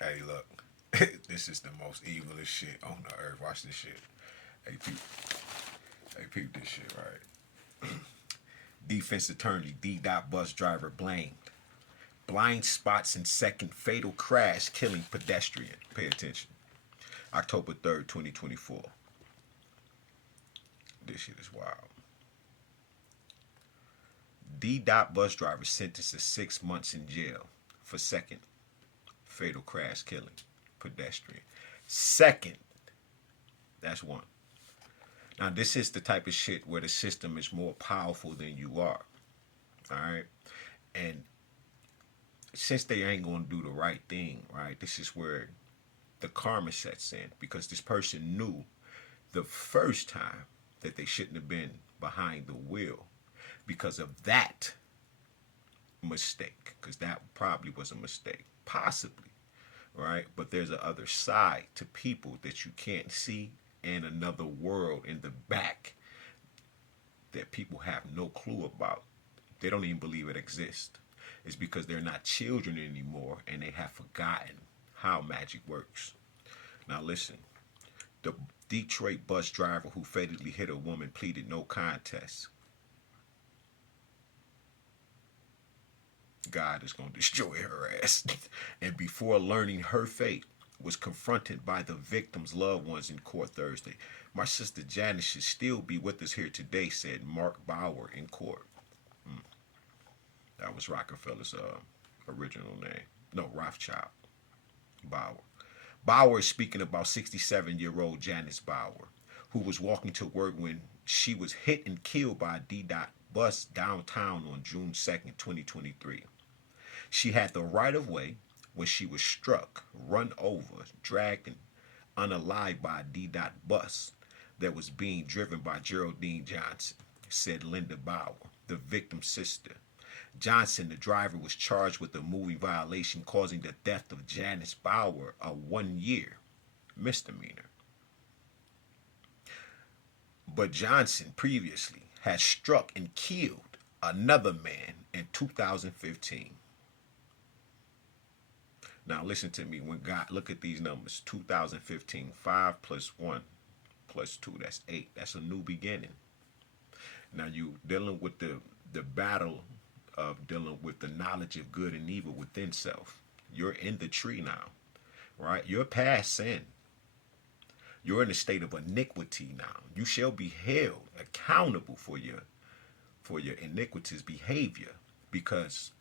Hey, look, this is the most evilest shit on the earth. Watch this shit. Hey, peep, hey, peep this shit, right? Defense attorney D. Dot bus driver blamed. Blind spots in second fatal crash killing pedestrian. Pay attention. October 3rd, 2024. This shit is wild. D. Dot bus driver sentenced to 6 months in jail for second fatal crash killing pedestrian. Second, that's one. Now, this is the type of shit where the system is more powerful than you are. All right. And since they ain't going to do the right thing, right, this is where the karma sets in because this person knew the first time that they shouldn't have been behind the wheel because of that mistake, because that probably was a mistake, possibly, right? But there's a other side to people that you can't see and another world in the back that people have no clue about. They don't even believe it exists. It's because they're not children anymore and they have forgotten how magic works. Now listen, the Detroit bus driver who fatally hit a woman pleaded no contest. God is going to destroy her ass. And before learning her fate, was confronted by the victim's loved ones in court Thursday. My sister Janice should still be with us here today, said Mark Bauer in court. That was Rockefeller's original name. No, Rothschild. Bauer. Bauer is speaking about 67-year-old Janice Bauer, who was walking to work when she was hit and killed by a D-Dot bus downtown on June 2nd, 2023. She had the right of way when she was struck, run over, dragged, and unalived by a D-Dot bus that was being driven by Geraldine Johnson, said Linda Bauer, the victim's sister. Johnson, the driver, was charged with a moving violation causing the death of Janice Bauer, a 1-year misdemeanor. But Johnson previously had struck and killed another man in 2015. Now listen to me. When God, look at these numbers. 2015, 5 plus 1 plus 2, that's 8. That's a new beginning. Now you dealing with the battle of dealing with the knowledge of good and evil within self. You're in the tree now, right? You're past sin. You're in a state of iniquity now. You shall be held accountable for your iniquitous behavior, because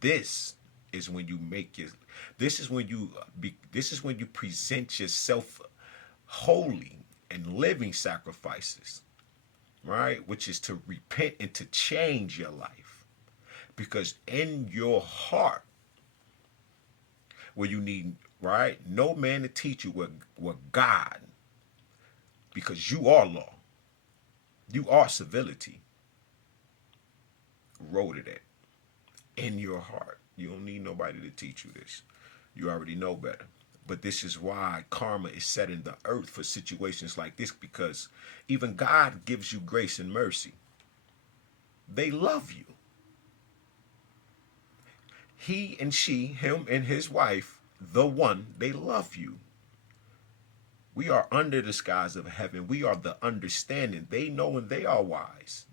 this is when you make your this is when you present yourself holy and living sacrifices, right? Which is to repent and to change your life. Because in your heart, where you need, right, no man to teach you what God, because you are law, you are civility, wrote it at in your heart. You don't need nobody to teach you this. You already know better. But this is why karma is set in the earth for situations like this, because even God gives you grace and mercy. They love you. He and she, him and his wife, the one, they love you. We are under the skies of heaven. We are the understanding. They know and they are wise.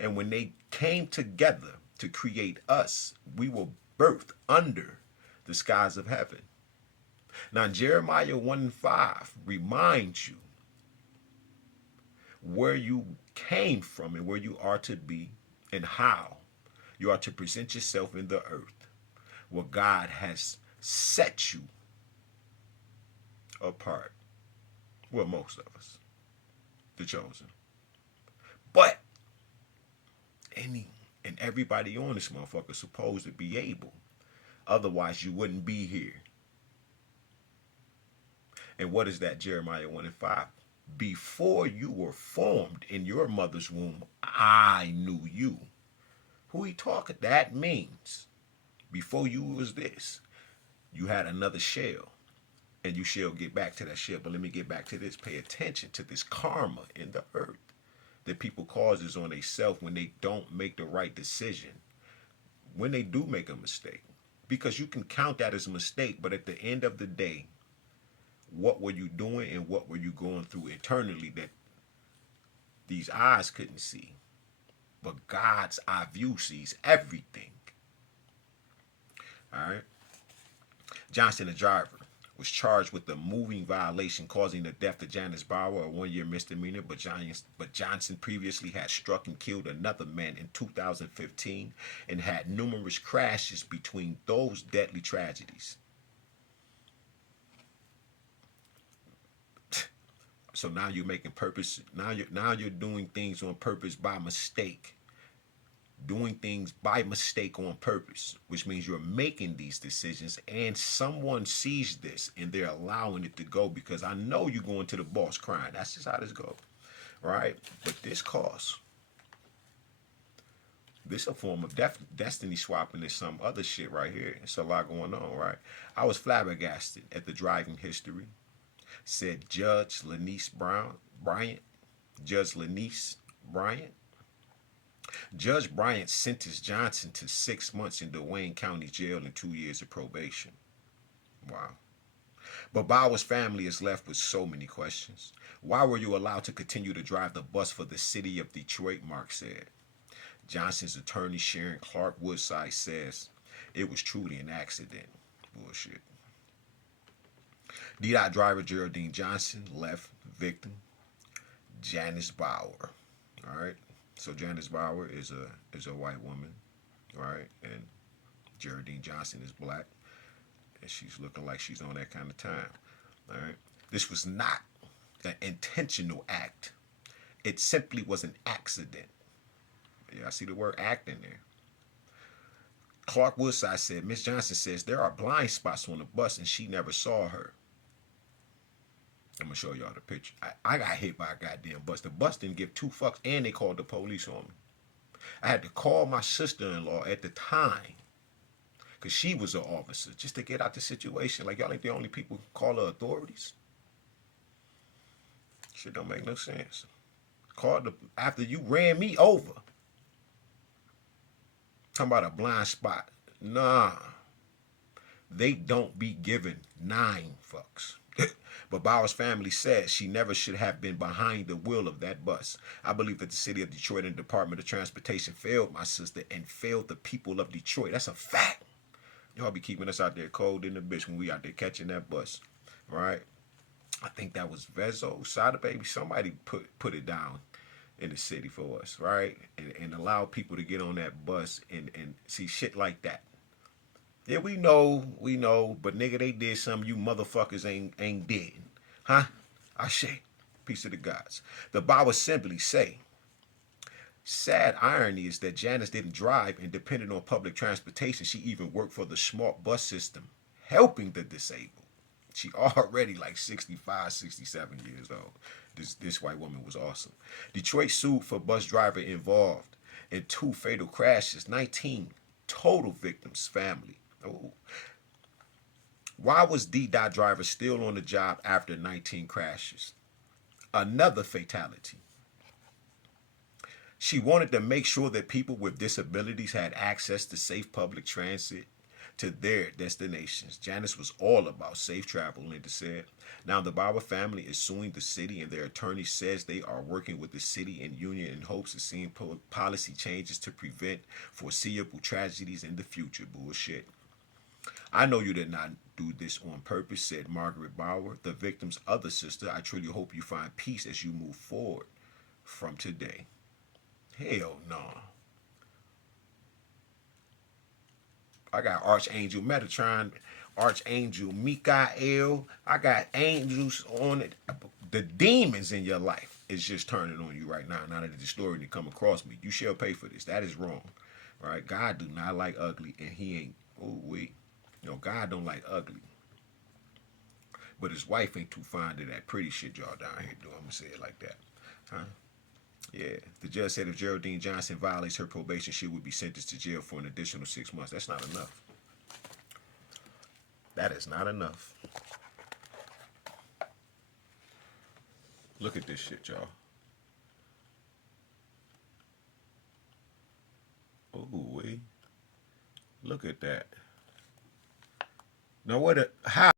And when they came together to create us, we were birthed under the skies of heaven. Now, Jeremiah 1:5 reminds you where you came from and where you are to be and how you are to present yourself in the earth, where God has set you apart. Well, most of us, the chosen. But any and everybody on this motherfucker is supposed to be able. Otherwise, you wouldn't be here. And what is that? Jeremiah 1:5. Before you were formed in your mother's womb, I knew you. Who he talking? That means before you was this, you had another shell. And you shall get back to that shell. But let me get back to this. Pay attention to this karma in the earth that people causes on themselves when they don't make the right decision. When they do make a mistake. because you can count that as a mistake, but at the end of the day, what were you doing and what were you going through internally that these eyes couldn't see? But God's eye view sees everything. All right. Johnson, the driver, was charged with a moving violation causing the death of Janice Bauer, a 1-year misdemeanor, but Johnson previously had struck and killed another man in 2015 and had numerous crashes between those deadly tragedies. So now you're making purpose. Now you're doing things on purpose by mistake. Doing things by mistake on purpose, which means you're making these decisions and someone sees this and they're allowing it to go because I know you're going to the boss crying. That's just how this goes, right? But this costs. This a form of destiny swapping and some other shit right here. It's a lot going on, right? I was flabbergasted at the driving history, said Judge Lanice Bryant. Judge Lanice Bryant. Judge Bryant sentenced Johnson to 6 months in Wayne County Jail and 2 years of probation. Wow. But Bauer's family is left with so many questions. Why were you allowed to continue to drive the bus for the city of Detroit, Mark said. Johnson's attorney, Sharon Clark Woodside, says it was truly an accident. Bullshit. D-Dot driver Geraldine Johnson left victim Janice Bauer. All right. So Janice Bauer is a white woman, right? And Geraldine Johnson is black. And she's looking like she's on that kind of time. All right. This was not an intentional act. It simply was an accident. Yeah, I see the word act in there. Clark Woodside said, Miss Johnson says there are blind spots on the bus and she never saw her. I'm going to show y'all the picture. I got hit by a goddamn bus. The bus didn't give 2 fucks and they called the police on me. I had to call my sister-in-law at the time because she was an officer just to get out the situation. Like, y'all ain't the only people who call the authorities. Shit don't make no sense. After you ran me over. Talking about a blind spot. Nah. They don't be given 9 fucks. But Bauer's family says she never should have been behind the wheel of that bus. I believe that the city of Detroit and Department of Transportation failed my sister and failed the people of Detroit. That's a fact. Y'all be keeping us out there cold in the bitch when we out there catching that bus. Right? I think that was Vezo, Sada Baby. Somebody put it down in the city for us, right? And allow people to get on that bus and see shit like that. Yeah, we know, but nigga, they did something you motherfuckers ain't did. Huh? I say, peace of the gods. The Bauer Assembly say, sad irony is that Janice didn't drive and depended on public transportation. She even worked for the smart bus system, helping the disabled. She already like 65, 67 years old. This white woman was awesome. Detroit sued for bus driver involved in 2 fatal crashes, 19 total victims' family. Oh. Why was D-Dot driver still on the job after 19 crashes? Another fatality. She wanted to make sure that people with disabilities had access to safe public transit to their destinations. Janice was all about safe travel, Linda said. Now the Bauer family is suing the city and their attorney says they are working with the city and union in hopes of seeing policy changes to prevent foreseeable tragedies in the future. Bullshit. I know you did not do this on purpose, said Margaret Bauer, the victim's other sister. I truly hope you find peace as you move forward from today. Hell no. I got Archangel Metatron, Archangel Mikael. I got angels on it. The demons in your life is just turning on you right now. Now that the story didn't come across me, you shall pay for this. That is wrong. Right? God do not like ugly, and he ain't. Oh, wait. God don't like ugly. But his wife ain't too fond of that pretty shit y'all down here doing. I'm going to say it like that. Huh? Yeah. The judge said if Geraldine Johnson violates her probation, she would be sentenced to jail for an additional 6 months. That's not enough. That is not enough. Look at this shit, y'all. Ooh, wee. Look at that. Now what? How?